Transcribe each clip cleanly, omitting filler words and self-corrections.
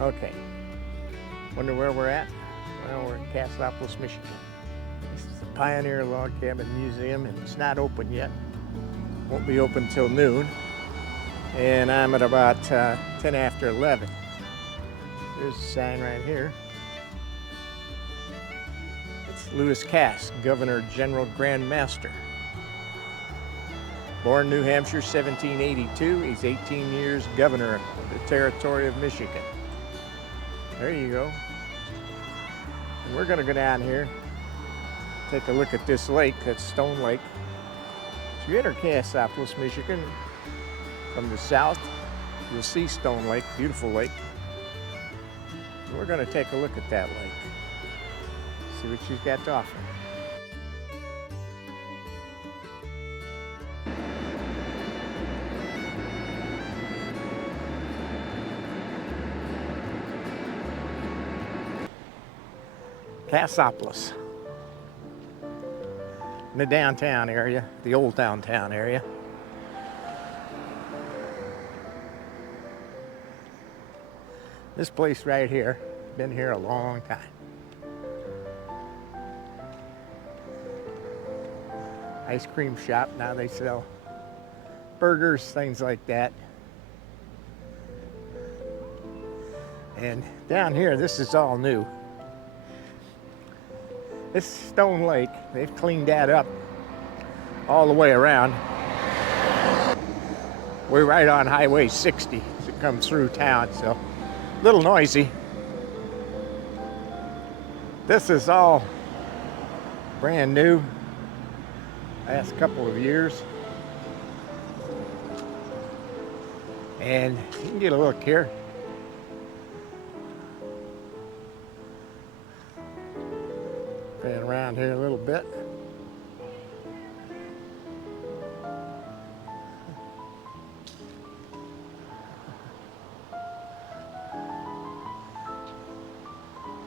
Okay. Wonder where we're at? Well, we're in Cassopolis, Michigan. This is the Pioneer Log Cabin Museum, and it's not open yet. Won't be open till noon. And I'm at about 10 after 11. There's a sign right here. It's Lewis Cass, Governor General Grand Master. Born New Hampshire, 1782. He's 18 years governor of the territory of Michigan. There you go. And we're gonna go down here, take a look at this lake, that's Stone Lake. So you enter Cassopolis, Michigan, from the south, you'll see Stone Lake, beautiful lake. And we're gonna take a look at that lake, see what she's got to offer. Cassopolis, in the downtown area, the old downtown area. This place right here, been here a long time. Ice cream shop, now they sell burgers, things like that. And down here, this is all new. This Stone Lake, they've cleaned that up all the way around. We're right on Highway 60 as it comes through town, so a little noisy. This is all brand new, last couple of years. And you can get a look here. Pan around here a little bit.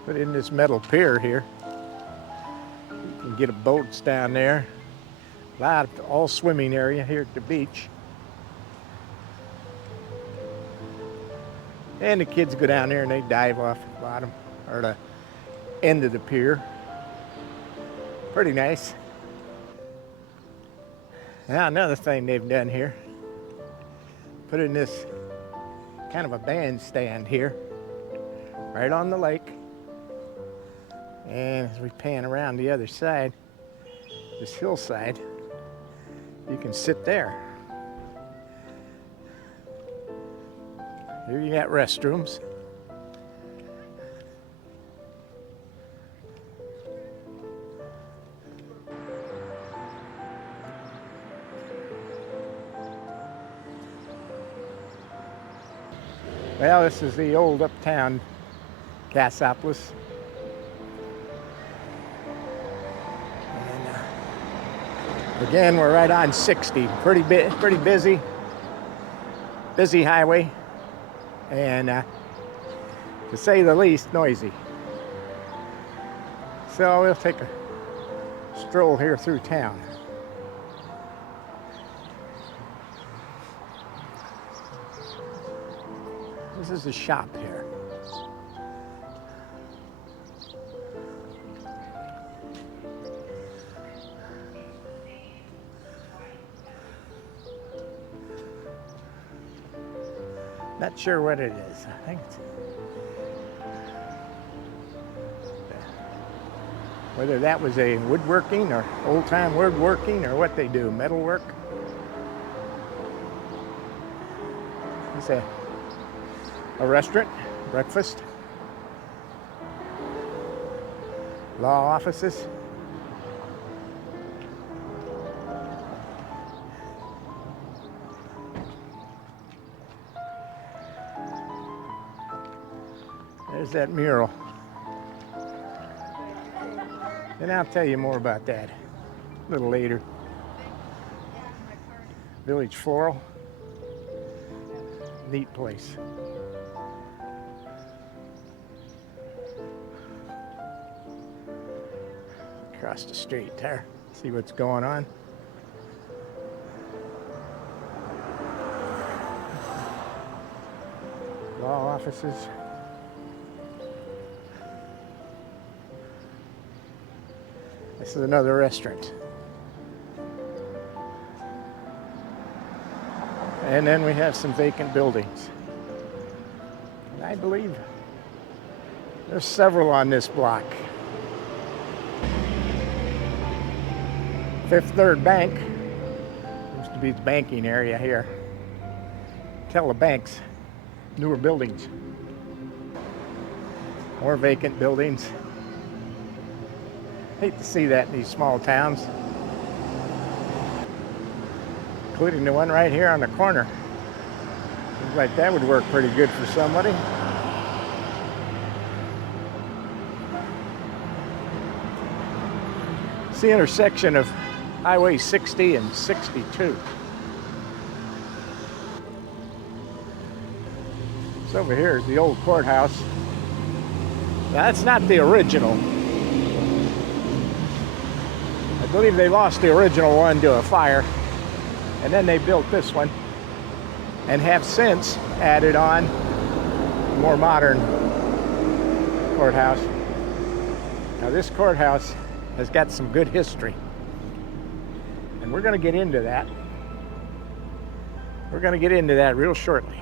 Put in this metal pier here. You can get a boats down there. A lot of all swimming area here at the beach. And the kids go down there and they dive off the bottom or the end of the pier. Pretty nice. Now another thing they've done here, put in this kind of a bandstand here, right on the lake. And as we pan around the other side, this hillside, you can sit there. Here you got restrooms. Well, this is the old Uptown Cassopolis. And again, we're right on 60. Pretty busy highway, and to say the least, noisy. So we'll take a stroll here through town. This is a shop here. Not sure what it is. I think it's whether that was a woodworking or old-time woodworking or what they do, metalwork. It's a restaurant, breakfast, law offices. There's that mural. And I'll tell you more about that a little later. Village Floral. Neat place. Across the street there. See what's going on. Law offices. This is another restaurant. And then we have some vacant buildings. And I believe there's several on this block. Fifth Third Bank used to be the banking area here. Telebanks, newer buildings. More vacant buildings. Hate to see that in these small towns. Including the one right here on the corner. Looks like that would work pretty good for somebody. It's the intersection of Highway 60 and 62. So over here is the old courthouse. Now, that's not the original. I believe they lost the original one to a fire, and then they built this one and have since added on a more modern courthouse. Now, this courthouse has got some good history, and we're going to get into that. We're going to get into that real shortly.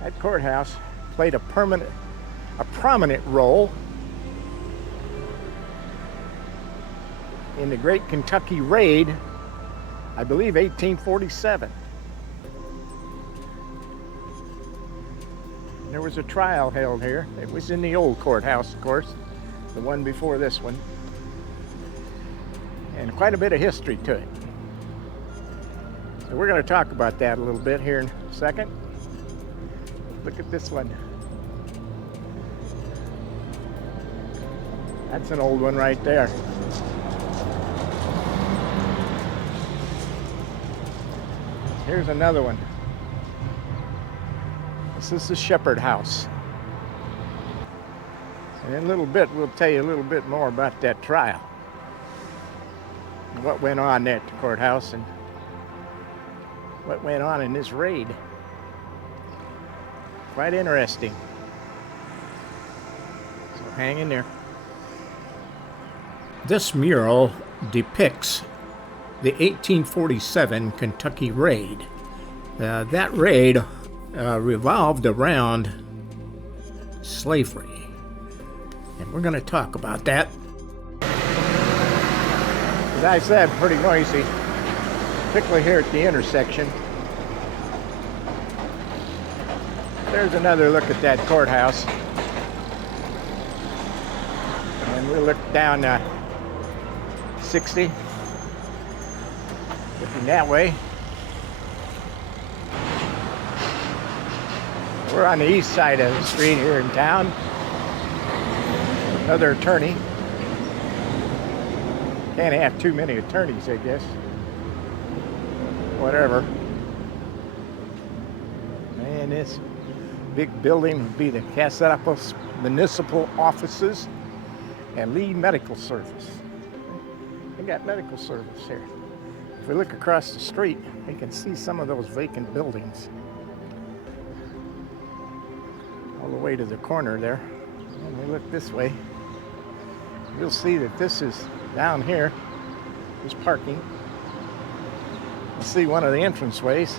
That courthouse played a prominent role in the Great Kentucky Raid, I believe 1847. There was a trial held here. It was in the old courthouse, of course, the one before this one, and quite a bit of history to it. So we're going to talk about that a little bit here in a second. Look at this one. That's an old one right there. Here's another one. This is the Shepherd House. And in a little bit, we'll tell you a little bit more about that trial. What went on at the courthouse and what went on in this raid. Quite interesting. So hang in there. This mural depicts the 1847 Kentucky Raid. That raid revolved around slavery. And we're going to talk about that. As I said, pretty noisy, particularly here at the intersection. There's another look at that courthouse. And we'll look down 60. Looking that way. We're on the east side of the street here in town. Another attorney. Can't have too many attorneys, I guess. Whatever. Man, this big building would be the Casapos Municipal Offices and Lee Medical Service. They got medical service here. If we look across the street, we can see some of those vacant buildings. All the way to the corner there. And we look this way, you'll see that this is down here, is parking. You'll see one of the entranceways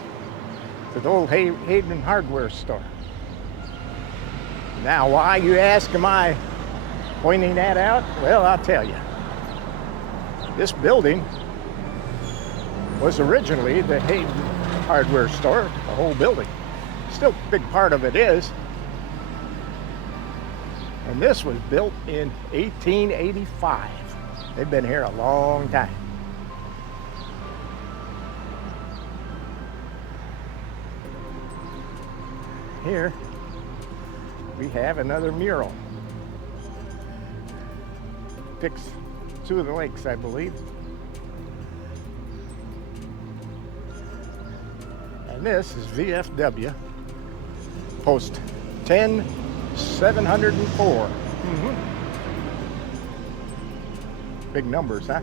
to the old Hayden hardware store. Now, why, you ask, am I pointing that out? Well, I'll tell you. This building was originally the Hayden hardware store, the whole building. Still a big part of it is. And this was built in 1885. They've been here a long time. Here we have another mural. Depicts two of the lakes, I believe. And this is VFW, post 10704. Big numbers, huh?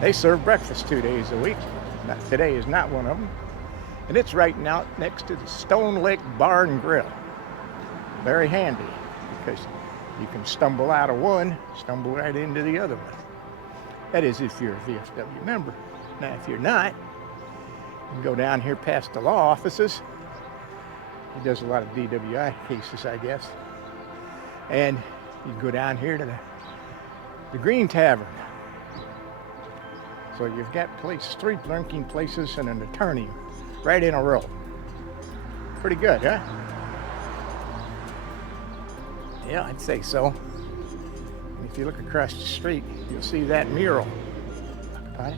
They serve breakfast 2 days a week. Today is not one of them. And it's right out next to the Stone Lake Bar and Grill. Very handy, because You can stumble out of one, stumble right into the other one. That is if you're a VFW member. Now, if you're not, you can go down here past the law offices. He does a lot of DWI cases, I guess. And you can go down here to the Green Tavern. So you've got three drinking places and an attorney right in a row. Pretty good, huh? Yeah, I'd say so. And if you look across the street, you'll see that mural. Right?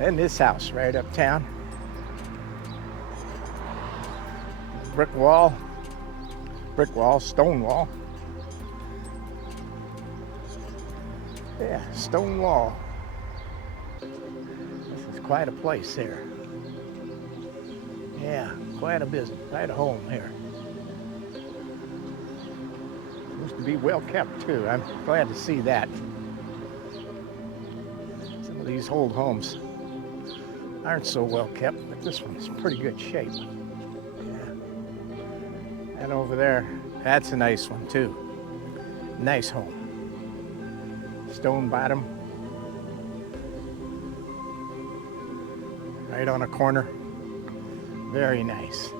And this house right uptown. Brick wall, stone wall. Yeah, stone wall. This is quite a place here. Yeah, quite a business, quite a home here. Seems to be well kept too. I'm glad to see that. Some of these old homes aren't so well kept, but this one's in pretty good shape. Yeah. And over there, that's a nice one too. Nice home. Stone bottom. Right on a corner. Very nice.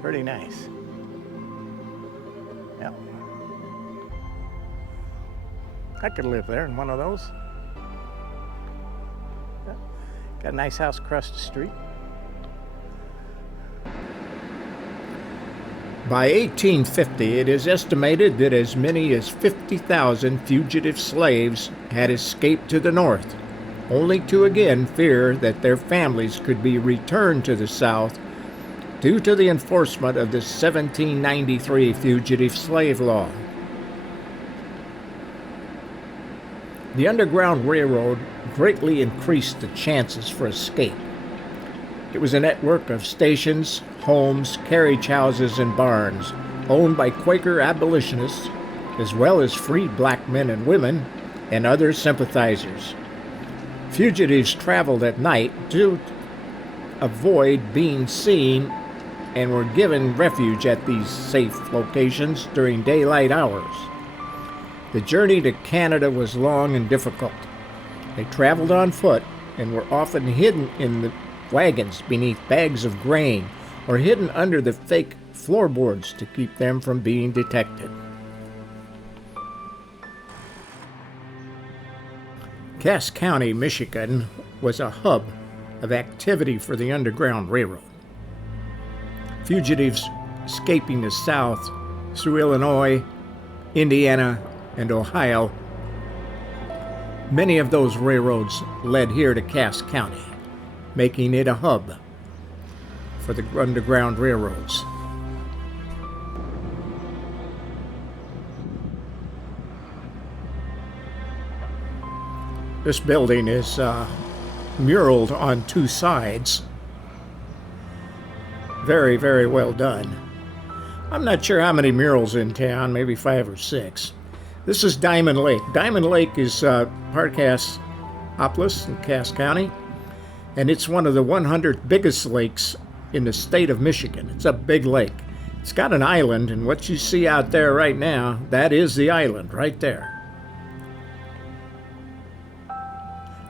Pretty nice. Yep. I could live there in one of those. Yep. Got a nice house across the street. By 1850, it is estimated that as many as 50,000 fugitive slaves had escaped to the north, only to again fear that their families could be returned to the South due to the enforcement of the 1793 Fugitive Slave Law. The Underground Railroad greatly increased the chances for escape. It was a network of stations, homes, carriage houses, and barns owned by Quaker abolitionists, as well as freed black men and women and other sympathizers. Fugitives traveled at night to avoid being seen and were given refuge at these safe locations during daylight hours. The journey to Canada was long and difficult. They traveled on foot and were often hidden in the wagons beneath bags of grain or hidden under the fake floorboards to keep them from being detected. Cass County, Michigan was a hub of activity for the Underground Railroad. Fugitives escaping the South through Illinois, Indiana, and Ohio. Many of those railroads led here to Cass County, making it a hub for the Underground Railroads. This building is muraled on two sides. Very, very well done. I'm not sure how many murals in town, maybe 5 or 6. This is Diamond Lake. Diamond Lake is part of Cassopolis in Cass County, and it's one of the 100 biggest lakes in the state of Michigan. It's a big lake. It's got an island, and what you see out there right now, that is the island right there.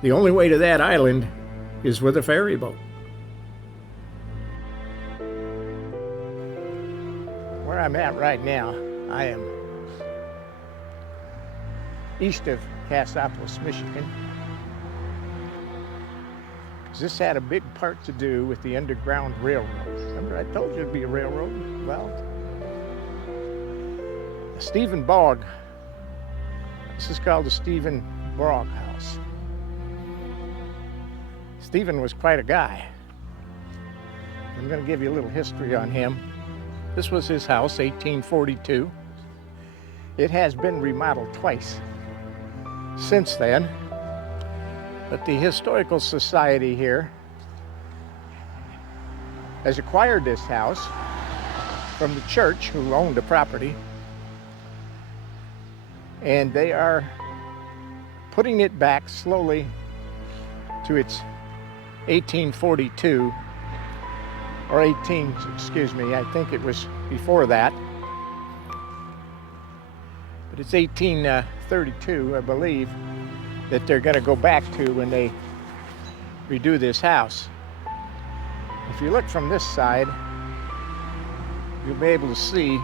The only way to that island is with a ferry boat. Where I'm at right now, I am east of Cassopolis, Michigan. This had a big part to do with the Underground Railroad. Remember I told you it'd be a railroad? Well, Stephen Bogg. This is called the Stephen Bogg House. Stephen was quite a guy. I'm going to give you a little history on him. This was his house, 1842. It has been remodeled twice since then. But the Historical Society here has acquired this house from the church who owned the property, and they are putting it back slowly to its 1842 or 18, excuse me, I think it was before that. But it's 1832, I believe, that they're going to go back to when they redo this house. If you look from this side, you'll be able to see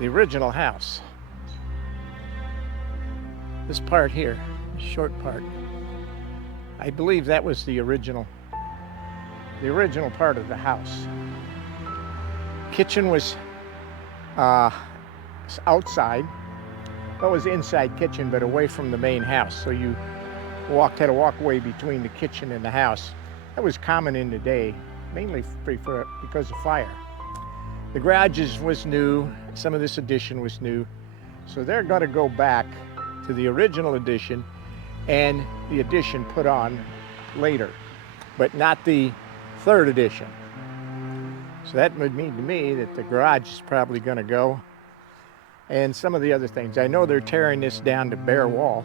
the original house. This part here, this short part, I believe that was the original part of the house. Kitchen was outside. Well, it was inside kitchen, but away from the main house. So you had a walkway between the kitchen and the house. That was common in the day, mainly because of fire. The garages was new. Some of this addition was new. So they're going to go back to the original addition and the addition put on later, but not the third addition. So that would mean to me that the garage is probably going to go, and some of the other things. I know they're tearing this down to bare wall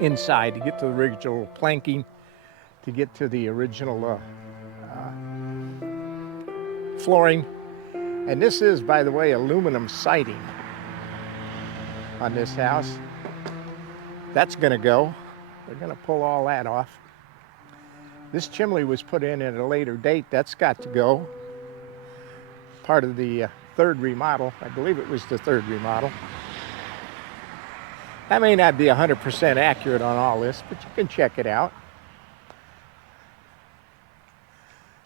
inside to get to the original planking, to get to the original flooring. And this is, by the way, aluminum siding on this house. That's going to go. They're going to pull all that off. This chimney was put in at a later date. That's got to go. Part of the third remodel. I believe it was the third remodel. I may not be 100% accurate on all this, but you can check it out.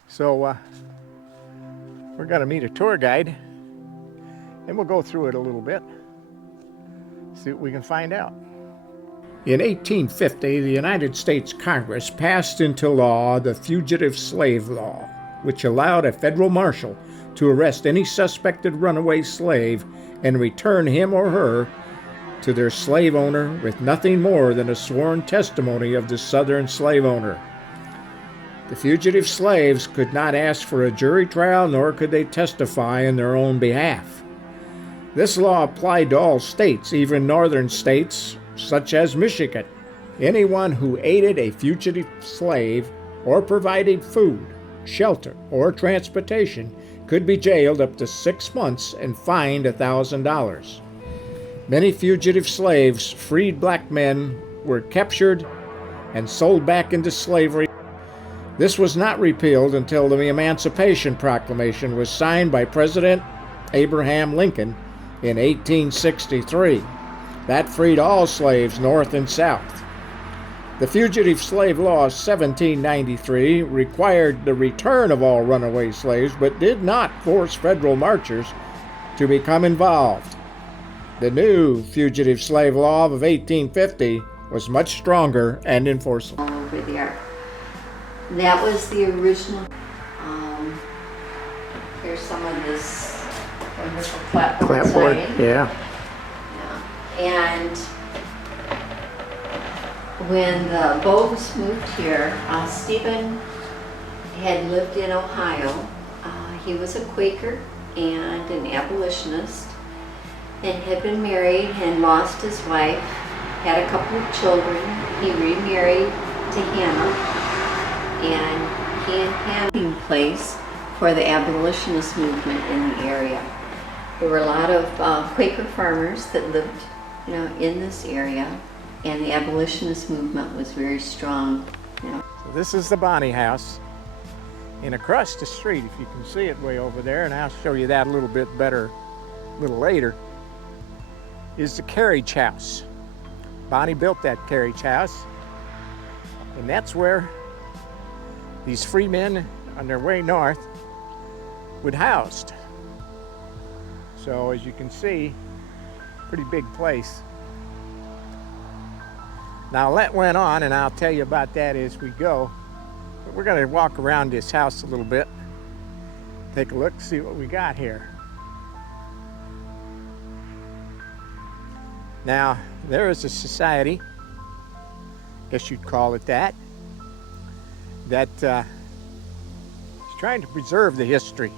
So we're going to meet a tour guide, and we'll go through it a little bit, see what we can find out. In 1850, the United States Congress passed into law the Fugitive Slave Law, which allowed a federal marshal to arrest any suspected runaway slave and return him or her to their slave owner with nothing more than a sworn testimony of the Southern slave owner. The fugitive slaves could not ask for a jury trial, nor could they testify in their own behalf. This law applied to all states, even northern states such as Michigan. Anyone who aided a fugitive slave or provided food, shelter, or transportation could be jailed up to 6 months and fined $1,000. Many fugitive slaves, freed black men, were captured and sold back into slavery. This was not repealed until the Emancipation Proclamation was signed by President Abraham Lincoln in 1863. That freed all slaves north and south. The Fugitive Slave Law of 1793 required the return of all runaway slaves, but did not force federal marchers to become involved. The new Fugitive Slave Law of 1850 was much stronger and enforceable. Over there. That was the original. Here's some of this wonderful clapboard siding. Yeah. And when the Boggs moved here, Stephen had lived in Ohio. He was a Quaker and an abolitionist, and had been married and lost his wife, had a couple of children. He remarried to Hannah, and he and Hannah were in place for the abolitionist movement in the area. There were a lot of Quaker farmers that lived, in this area, and the abolitionist movement was very strong. So this is the Bonney house, and across the street, if you can see it way over there, and I'll show you that a little bit better a little later, is the Carriage House. Bonney built that Carriage House, and that's where these free men on their way north would housed. So as you can see, pretty big place. Now that went on, and I'll tell you about that as we go. But we're going to walk around this house a little bit, take a look, see what we got here. Now, there is a society, guess you'd call it that is trying to preserve the history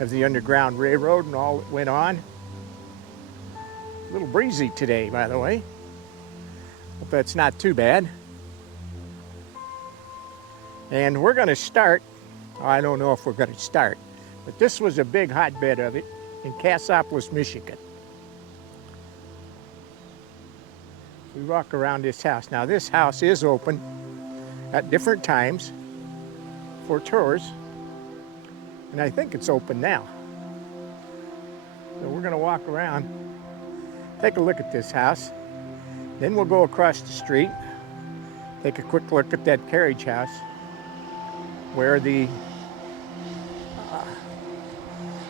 of the Underground Railroad and all that went on. A little breezy today, by the way. Hope that's not too bad. And we're going to start I don't know if we're going to start, but this was a big hotbed of it in Cassopolis, Michigan. We walk around this house. Now this house is open at different times for tours, and I think it's open now. So we're gonna walk around, take a look at this house, then we'll go across the street, take a quick look at that Carriage House where the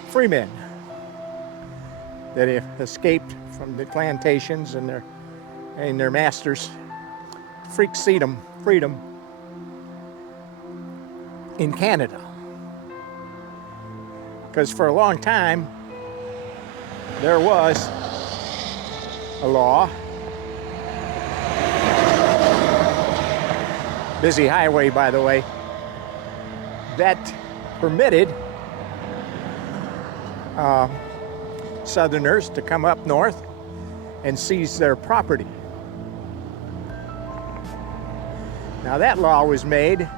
freemen that have escaped from the plantations and their masters freedom in Canada. Because for a long time there was a law, busy highway by the way, that permitted Southerners to come up north and seize their property. Now that law was made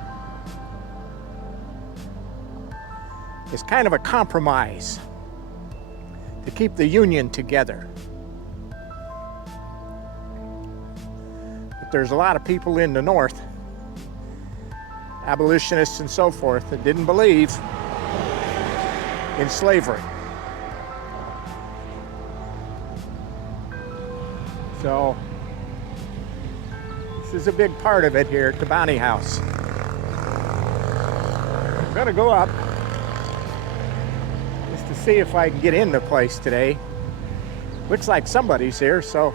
as kind of a compromise to keep the Union together. But there's a lot of people in the North, abolitionists and so forth, that didn't believe in slavery. So this is a big part of it here at the Bounty House. I'm gonna go up just to see if I can get in the place today. Looks like somebody's here, so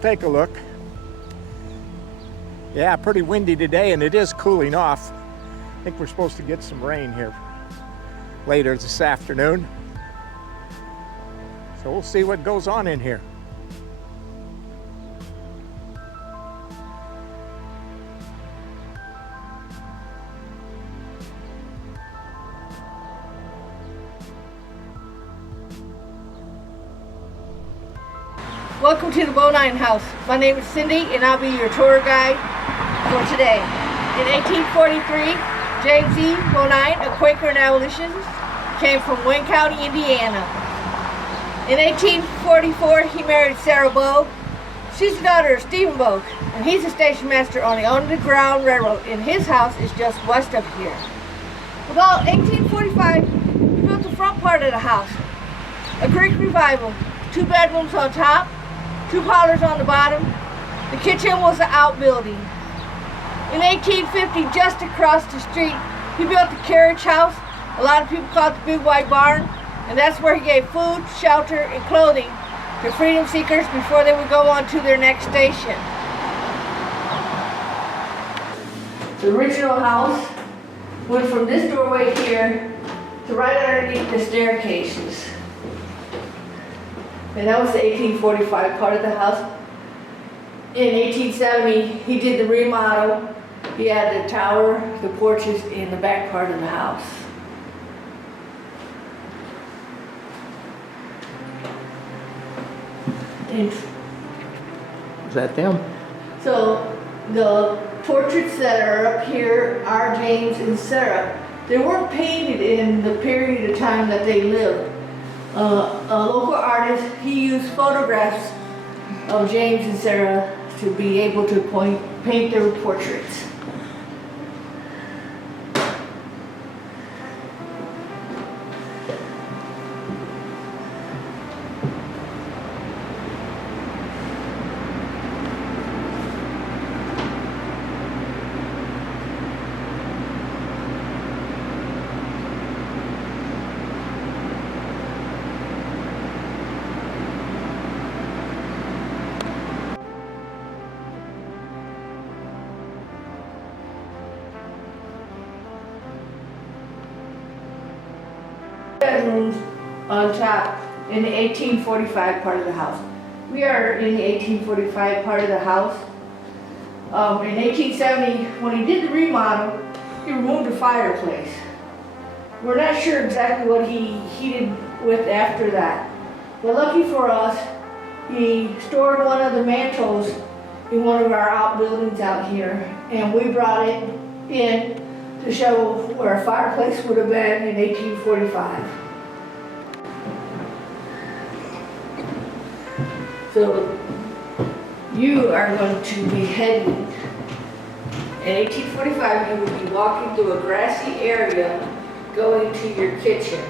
take a look. Yeah, pretty windy today, and it is cooling off. I think we're supposed to get some rain here later this afternoon. So we'll see what goes on in here. Welcome to the Bonine House. My name is Cindy and I'll be your tour guide for today. In 1843, James E. Bonine, a Quaker and abolitionist, came from Wayne County, Indiana. In 1844, he married Sarah Bogg. She's the daughter of Stephen Bogg, and he's a station master on the Underground Railroad, and his house is just west of here. About 1845, he built the front part of the house, a Greek revival, 2 bedrooms on top, 2 parlors on the bottom. The kitchen was the outbuilding. In 1850, just across the street, he built the Carriage House. A lot of people call it the Big White Barn, and that's where he gave food, shelter, and clothing to freedom seekers before they would go on to their next station. The original house went from this doorway here to right underneath the staircases. And that was the 1845 part of the house. In 1870, he did the remodel. He had the tower, the porches, in the back part of the house. And Is that them? so the portraits that are up here are James and Sarah. They weren't painted in the period of time that they lived. A local artist, he used photographs of James and Sarah to be able to paint their portraits. Bedrooms on top in the 1845 part of the house. We are in the 1845 part of the house. In 1870, when he did the remodel, he removed the fireplace. We're not sure exactly what he heated with after that. But lucky for us, he stored one of the mantles in one of our outbuildings out here, and we brought it in to show where a fireplace would have been in 1845. So you are going to be heading, in 1845 you would be walking through a grassy area going to your kitchen.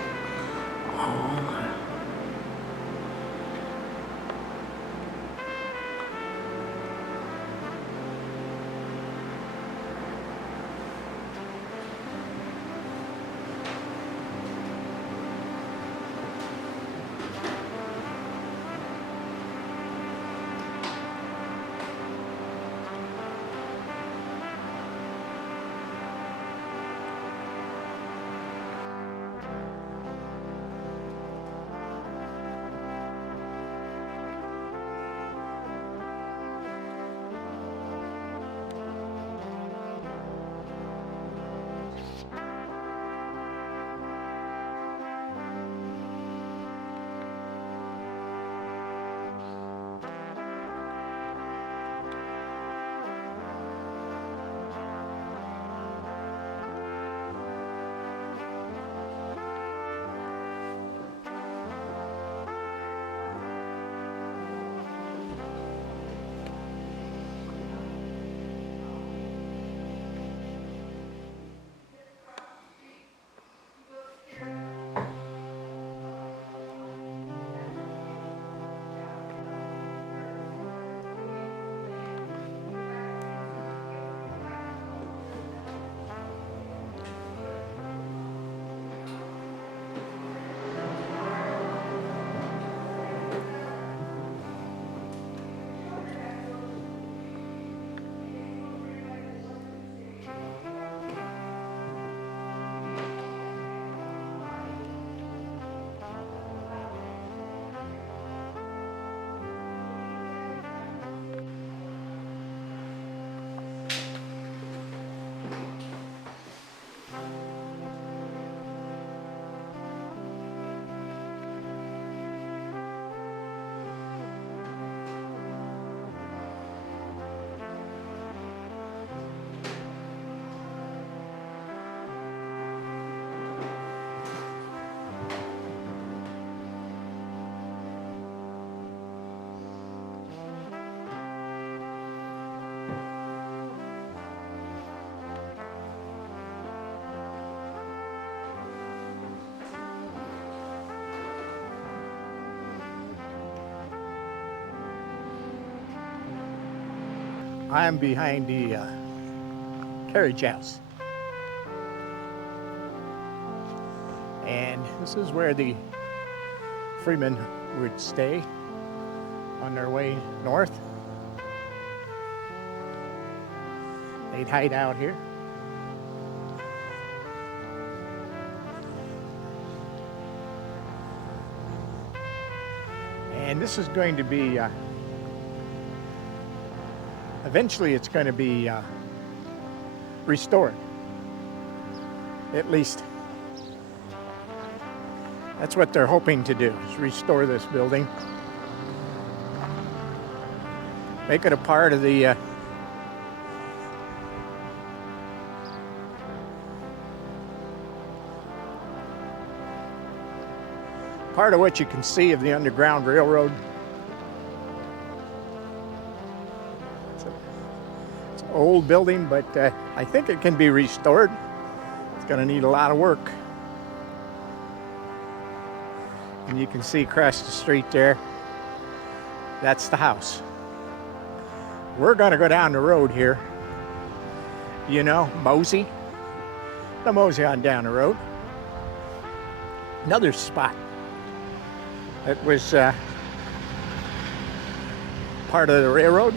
I am behind the Carriage House. And this is where the freemen would stay on their way north. They'd hide out here. And this is going to be eventually it's going to be restored. At least that's what they're hoping to do, is restore this building. Make it a part of the part of what you can see of the Underground Railroad. It's an old building, but I think it can be restored. It's going to need a lot of work. And you can see across the street there, that's the house. We're going to go down the road here. You know, mosey. The mosey on down the road. Another spot. It was part of the railroad.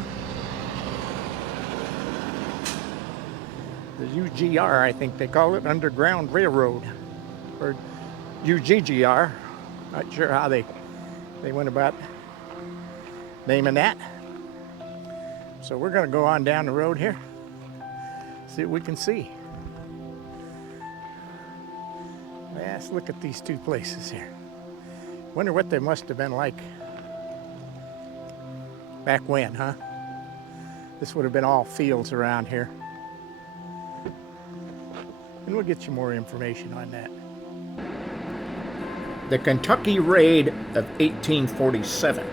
The UGR, I think they call it, Underground Railroad, or UGGR. Not sure how they went about naming that. So we're going to go on down the road here, see what we can see. Let's look at these two places here. Wonder what they must have been like back when, huh? This would have been all fields around here. and we'll get you more information on that. The Kentucky Raid of 1847.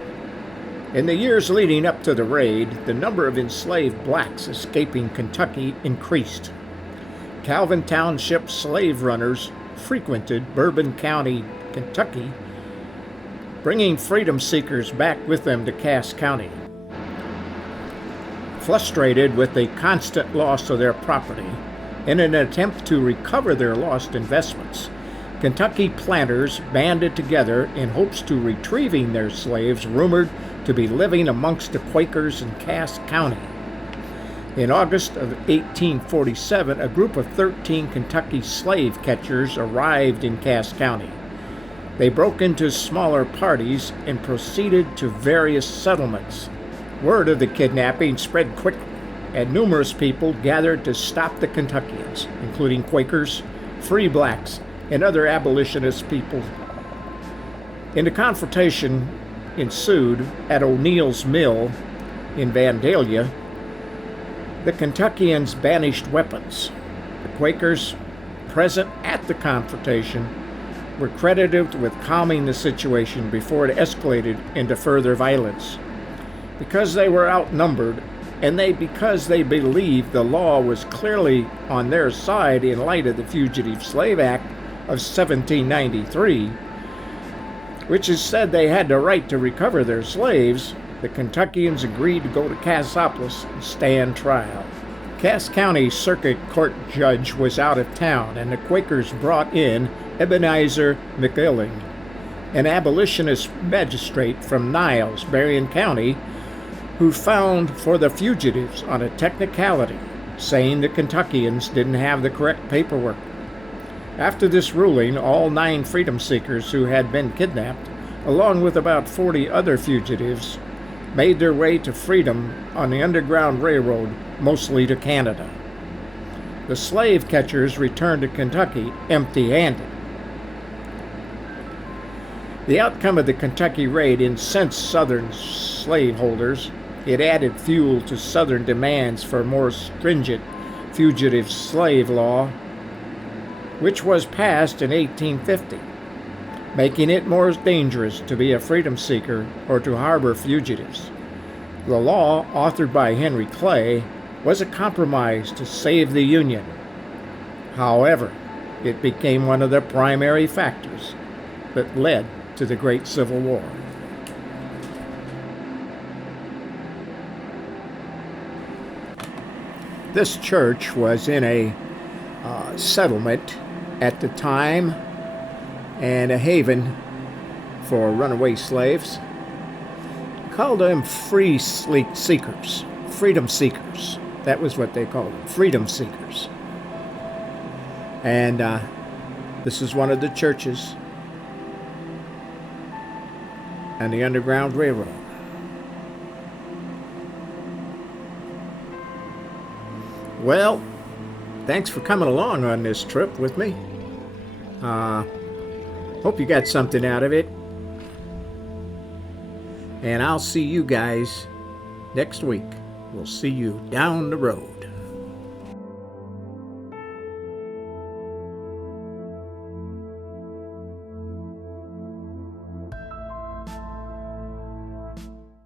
In the years leading up to the raid, the number of enslaved blacks escaping Kentucky increased. Calvin Township slave runners frequented Bourbon County, Kentucky, bringing freedom seekers back with them to Cass County. Frustrated with the constant loss of their property, in an attempt to recover their lost investments, Kentucky planters banded together in hopes to retrieving their slaves rumored to be living amongst the Quakers in Cass County. In August of 1847, a group of 13 Kentucky slave catchers arrived in Cass County. They broke into smaller parties and proceeded to various settlements. Word of the kidnapping spread quickly, and numerous people gathered to stop the Kentuckians, including Quakers, free blacks, and other abolitionist people. And a confrontation ensued at O'Neill's Mill in Vandalia. The Kentuckians banished weapons. The Quakers present at the confrontation were credited with calming the situation before it escalated into further violence. Because they were outnumbered, and because they believed the law was clearly on their side in light of the Fugitive Slave Act of 1793, which has said they had the right to recover their slaves, the Kentuckians agreed to go to Cassopolis and stand trial. Cass County Circuit Court judge was out of town, and the Quakers brought in Ebenezer McIlling, an abolitionist magistrate from Niles, Berrien County, who found for the fugitives on a technicality, saying the Kentuckians didn't have the correct paperwork. After this ruling, all 9 freedom seekers who had been kidnapped, along with about 40 other fugitives, made their way to freedom on the Underground Railroad, mostly to Canada. The slave catchers returned to Kentucky empty-handed. The outcome of the Kentucky raid incensed Southern slaveholders. It added fuel to Southern demands for more stringent Fugitive Slave Law, which was passed in 1850, making it more dangerous to be a freedom seeker or to harbor fugitives. The law, authored by Henry Clay, was a compromise to save the Union. However, it became one of the primary factors that led to the Great Civil War. This church was in a settlement at the time and a haven for runaway slaves. Called them freedom seekers. That was what they called them, freedom seekers. And this is one of the churches on the Underground Railroad. Well, thanks for coming along on this trip with me. Hope you got something out of it. And I'll see you guys next week. We'll see you down the road.